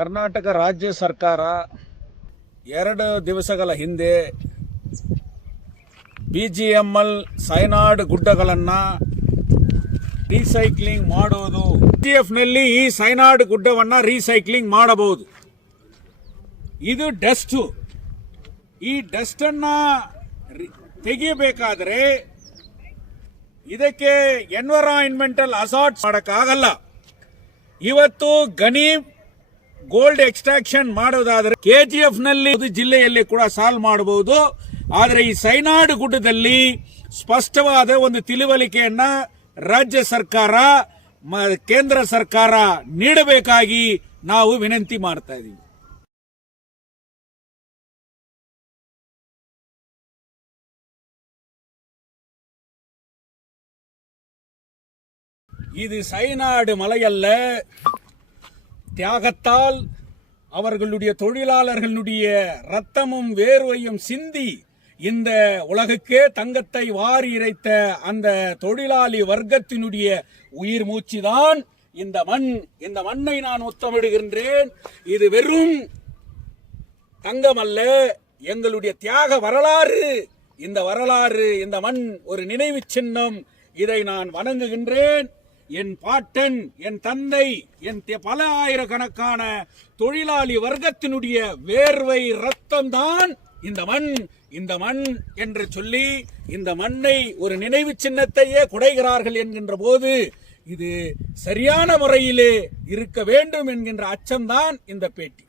ಕರ್ನಾಟಕ ರಾಜ್ಯ ಸರ್ಕಾರ 2 ದಿವಸಗಳ ಹಿಂದೆ BGML ಸೈನಾಡ್ ಗುಡ್ಡಗಳನ್ನು ರೀಸೈಕ್ಲಿಂಗ್ ಮಾಡೋದು, TFನಲ್ಲಿ ಈ ಸೈನಾಡ್ ಗುಡ್ಡವನ್ನು ರೀಸೈಕ್ಲಿಂಗ್ ಮಾಡಬಹುದು. ಇದು ಡಸ್ಟ್. ಈ ಡಸ್ಟ್ ಅನ್ನು ತೆಗೆಯಬೇಕಾದರೆ ಇದಕ್ಕೆ ಎನ್ವಿರಾನ್ಮೆಂಟಲ್ ಅಸಾರ್ಟ್ ಮಾಡಕ್ಕಾಗಲ್ಲ. ಇವತ್ತು ಗಣಿ ಗೋಲ್ಡ್ ಎಕ್ಸ್ಟ್ರಾಕ್ಷನ್ ಮಾಡೋದಾದ್ರೆ KGF ನಲ್ಲಿ ಜಿಲ್ಲೆಯಲ್ಲಿ ಕೂಡ ಸಾಲ್ವ್ ಮಾಡಬಹುದು. ಆದರೆ ಈ ಸೈನಾಡ್ ಗುಡ್ಡದಲ್ಲಿ ಸ್ಪಷ್ಟವಾದ ಒಂದು ತಿಳುವಳಿಕೆಯನ್ನ ರಾಜ್ಯ ಸರ್ಕಾರ ಕೇಂದ್ರ ಸರ್ಕಾರ ನೀಡಬೇಕಾಗಿ ನಾವು ವಿನಂತಿ ಮಾಡ್ತಾ ಇದ್ದೀವಿ. இது சைனாடு மலையல்ல, தியாகத்தால் அவர்களுடைய தொழிலாளர்களுடைய ரத்தமும் வேர்வையும் சிந்தி இந்த உலகுக்கே தங்கத்தை வாரி இறைத்த அந்த தொழிலாளி வர்க்கத்தினுடைய உயிர் மூச்சுதான் இந்த மண். இந்த மண்ணை நான் முத்தமிடுகின்றேன். இது வெறும் தங்கம் அல்ல, எங்களுடைய தியாக வரலாறு. இந்த வரலாறு, இந்த மண் ஒரு நினைவு சின்னம். இதை நான் வணங்குகின்றேன். என் பாட்டன், என் தந்தை, என் பல ஆயிரக்கணக்கான தொழிலாளி வர்க்கத்தினுடைய வேர்வை ரத்தம் தான் இந்த மண். இந்த மண் என்று சொல்லி இந்த மண்ணை ஒரு நினைவு சின்னத்தையே குடைகிறார்கள் என்கின்ற போது இது சரியான முறையிலே இருக்க வேண்டும் என்கின்ற அச்சம்தான் இந்த பேட்டி.